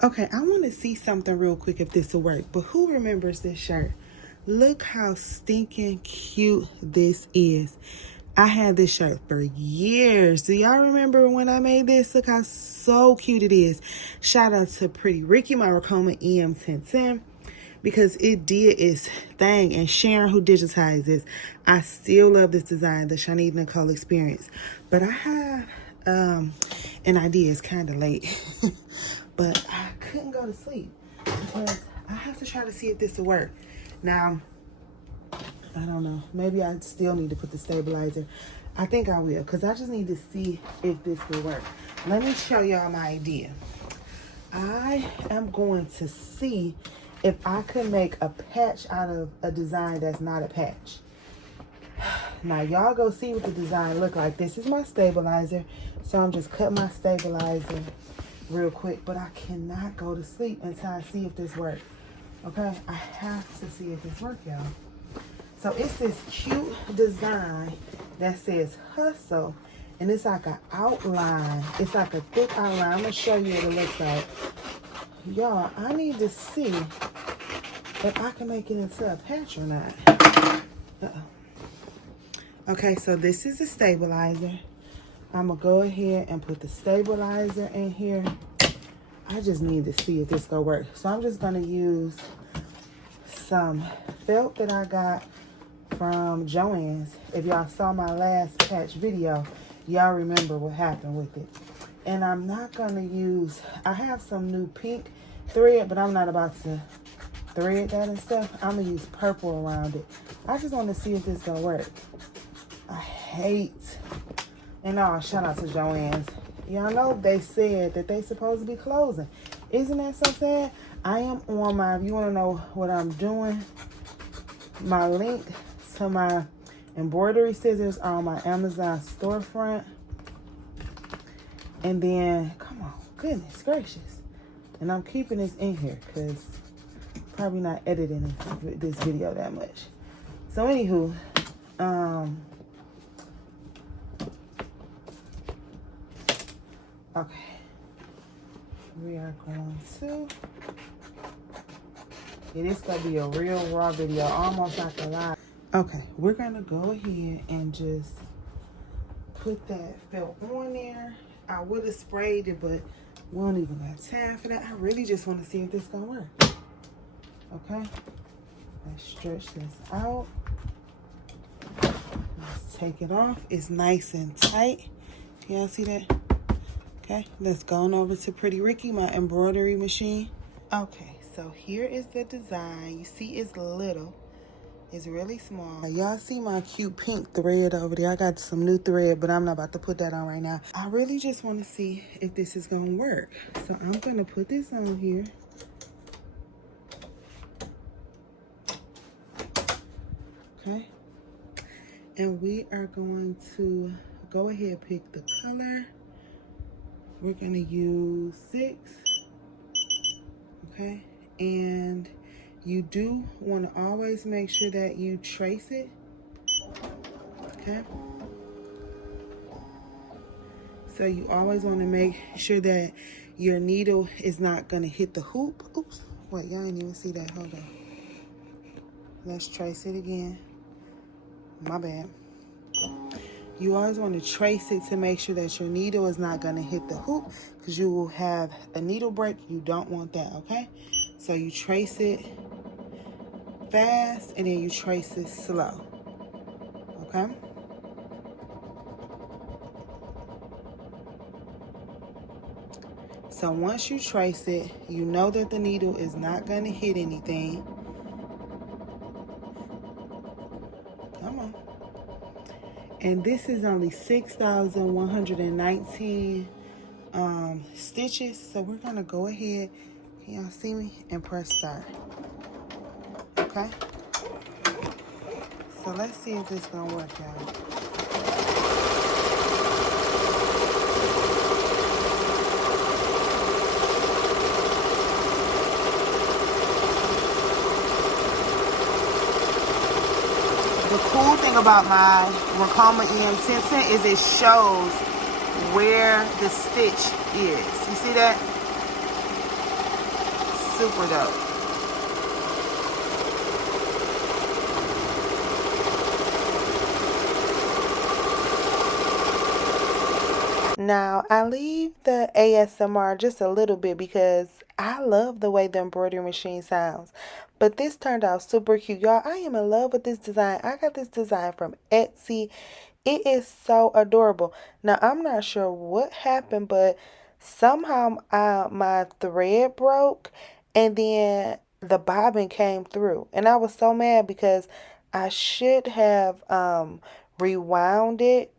Okay, I want to see something real quick if this will work. But who remembers this shirt? Look how stinking cute this is. I had this shirt for years. Do y'all remember when I made this? Look how so cute it is. Shout out to Pretty Ricky, my Ricoma EM-1010, because it did its thing. And Sharon, who digitized this, I still love this design, the ChonitaNicole experience. But I have an idea. It's kind of late. But I couldn't go to sleep because I have to try to see if this will work. Now, I don't know. Maybe I still need to put the stabilizer. I think I will, because I just need to see if this will work. Let me show y'all my idea. I am going to see if I could make a patch out of a design that's not a patch. Now, y'all go see what the design look like. This is my stabilizer, so I'm just cutting my stabilizer real quick, but I cannot go to sleep until I see if this works. Okay, I have to see if this works, y'all. So it's this cute design that says Hustle, and it's like an outline. It's like a thick outline. I'm gonna show you what it looks like. Y'all, I need to see if I can make it into a patch or not. Okay, so this is a stabilizer. I'm gonna go ahead and put the stabilizer in here. I just need to see if this gonna work. So I'm just gonna use some felt that I got from Joann's. If y'all saw my last patch video, y'all remember what happened with it. And I'm not gonna use, I have some new pink thread, but I'm not about to thread that and stuff. I'm gonna use purple around it. I just wanna see if this gonna work. I hate, and shout out to Joann's. Y'all know they said that they supposed to be closing. Isn't that so sad? I am on my, if you want to know what I'm doing, my link to my embroidery scissors are on my Amazon storefront. And then, come on, goodness gracious. And I'm keeping this in here because probably not editing this video that much. So anywho, okay, we are going to, it is going to be a real raw video, almost like a live. Okay, we're going to go ahead and just put that felt on there. I would have sprayed it, but we don't even have time for that. I really just want to see if this is going to work. Okay, let's stretch this out. Let's take it off. It's nice and tight. Y'all see that? Okay, let's go on over to Pretty Ricky, my embroidery machine. Okay, so here is the design. You see it's little. It's really small. Y'all see my cute pink thread over there? I got some new thread, but I'm not about to put that on right now. I really just want to see if this is going to work. So I'm going to put this on here. Okay. And we are going to go ahead and pick the color. We're going to use 6, okay? And you do want to always make sure that you trace it, okay? So you always want to make sure that your needle is not going to hit the hoop. Oops, wait, y'all didn't even see that. Hold on. Let's trace it again. My bad. You always want to trace it to make sure that your needle is not going to hit the hoop, because you will have a needle break. You don't want that, okay? So you trace it fast and then you trace it slow, okay? So once you trace it, you know that the needle is not going to hit anything. Come on. And this is only 6,119 stitches. So we're gonna go ahead, can y'all see me, and press start. Okay. So let's see if this is gonna work, y'all. The cool thing about my Ricoma EM-1010 is it shows where the stitch is. You see that? super dope. Now, I leave the ASMR just a little bit because I love the way the embroidery machine sounds. But this turned out super cute. Y'all, I am in love with this design. I got this design from Etsy. It is so adorable. Now, I'm not sure what happened, but somehow my thread broke and then the bobbin came through. And I was so mad because I should have rewound it.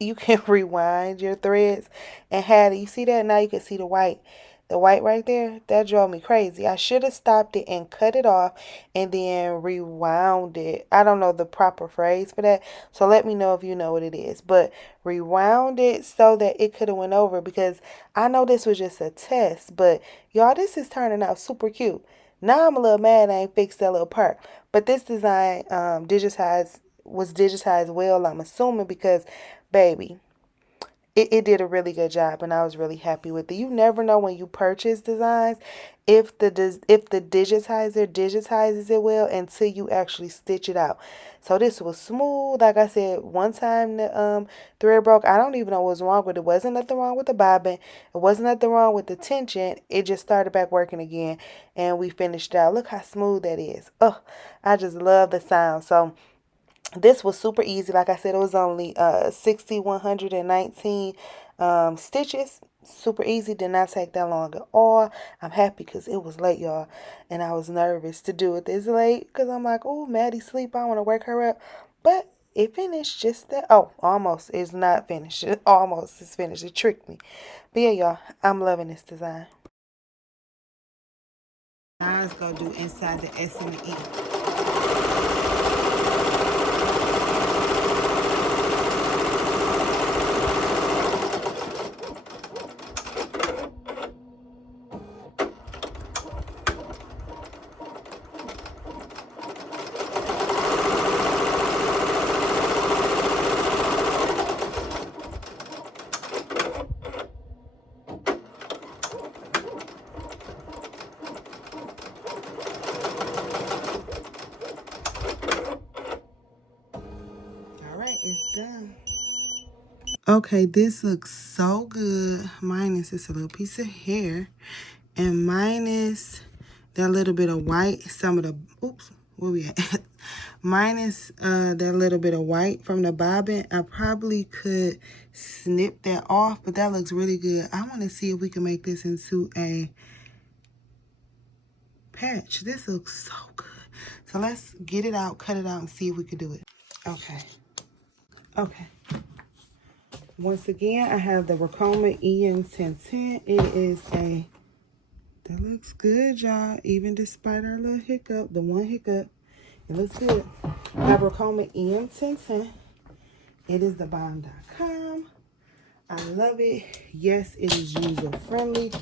You can rewind your threads and had it. You see that? Now you can see the white. The white right there, that drove me crazy. I should have stopped it and cut it off and then rewound it. I don't know the proper phrase for that. So let me know if you know what it is. But rewound it so that it could have went over because I know this was just a test. But y'all, this is turning out super cute. Now I'm a little mad I ain't fixed that little part. But this design was digitized well, I'm assuming, because baby, it did a really good job and I was really happy with it. You never know when you purchase designs if the digitizer digitizes it well until you actually stitch it out. So this was smooth. Like I said, one time the thread broke. I don't even know what was wrong with it. Wasn't nothing wrong with the bobbin. It wasn't nothing wrong with the tension. It just started back working again and we finished it out. Look how smooth that is. Oh, I just love the sound. So this was super easy. Like I said, it was only 6,119 stitches. Super easy. Did not take that long at all. I'm happy because it was late, y'all. And I was nervous to do it this late because I'm like, oh, Maddie's sleep. I want to wake her up. But it finished just that. Oh, almost. It's not finished. It almost is finished. It tricked me. But yeah, y'all, I'm loving this design. Now let's go do inside the S and the E. It's done. Okay, this looks so good. Minus this a little piece of hair. And minus that little bit of white. Some of the, oops, where we at? Minus that little bit of white from the bobbin. I probably could snip that off, but that looks really good. I want to see if we can make this into a patch. This looks so good. So let's get it out, cut it out, and see if we can do it. Okay. Okay. Once again, I have the Ricoma EM-1010. It is a, that looks good, y'all. Even despite our little hiccup, the one hiccup, it looks good. I have Ricoma EM-1010. It is the bomb.com. I love it. Yes, it is user-friendly.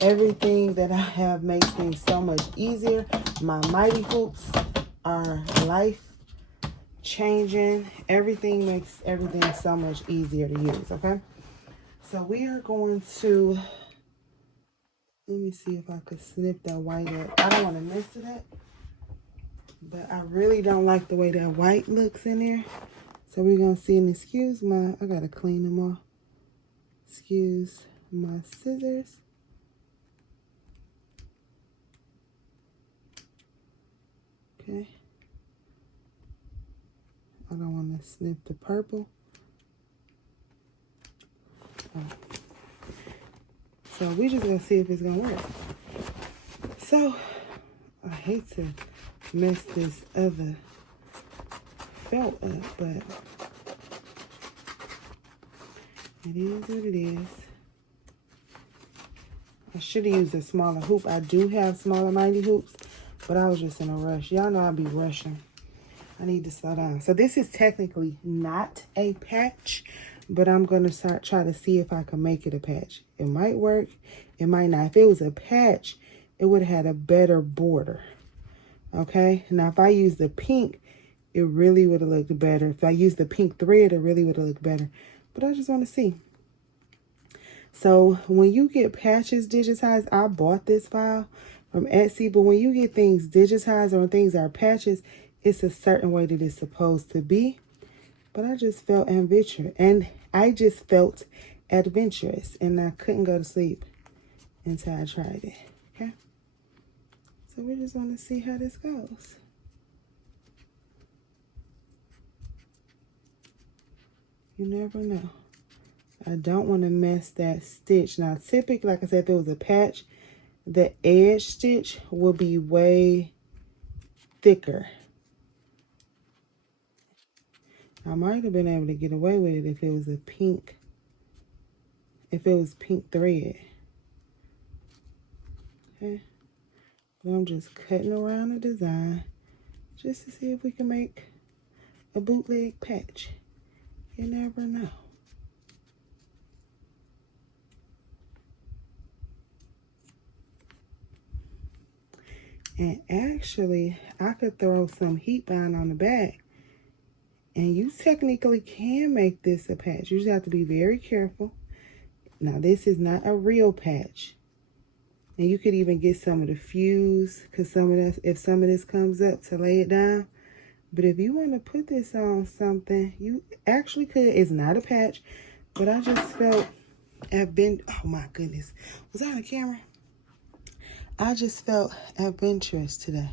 Everything that I have makes things so much easier. My mighty hoops are life-changing. Everything makes everything so much easier to use, okay? So we are going to, let me see if I could snip that white up. I don't want to mess it up, but I really don't like the way that white looks in there. So we're going to see, and excuse my, I got to clean them off. Excuse my scissors. Okay. I don't want to snip the purple. Oh. So we just gonna see if it's gonna work. So I hate to mess this other felt up, but it is what it is. I should have used a smaller hoop. I do have smaller mighty hoops, but I was just in a rush. Y'all know I be rushing. I need to slow down. So this is technically not a patch, but I'm going to try to see if I can make it a patch. It might work. It might not. If it was a patch, it would have had a better border. Okay. Now, if I use the pink, it really would have looked better. If I use the pink thread, it really would have looked better. But I just want to see. So when you get patches digitized, I bought this file from Etsy, but when you get things digitized or things are patches, it's a certain way that it's supposed to be. But I just felt adventurous, and I just felt adventurous, and I couldn't go to sleep until I tried it. Okay, so we just want to see how this goes. You never know. I don't want to mess that stitch. Now, typically, like I said, if it was a patch, the edge stitch will be way thicker. I might have been able to get away with it if it was a pink, pink thread. Okay, but I'm just cutting around the design just to see if we can make a bootleg patch. You never know. And actually, I could throw some heat bind on the back, and you technically can make this a patch. You just have to be very careful. Now, this is not a real patch. And you could even get some of the fuse, because if some of this comes up, to lay it down. But if you want to put this on something, you actually could. It's not a patch, but I just felt oh my goodness. Was that on the camera? I just felt adventurous today.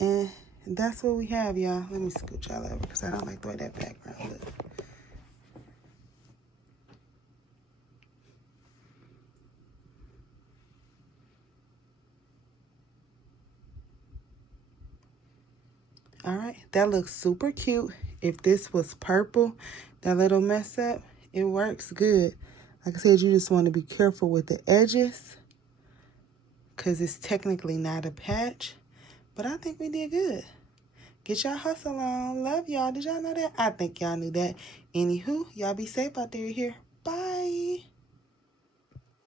And that's what we have, y'all. Let me scoot y'all over because I don't like the way that background looks. All right, that looks super cute. If this was purple, that little mess up, it works good. Like I said, you just want to be careful with the edges because it's technically not a patch. But I think we did good. Get y'all hustle on. Love y'all. Did y'all know that? I think y'all knew that. Anywho, y'all be safe out there here. Bye.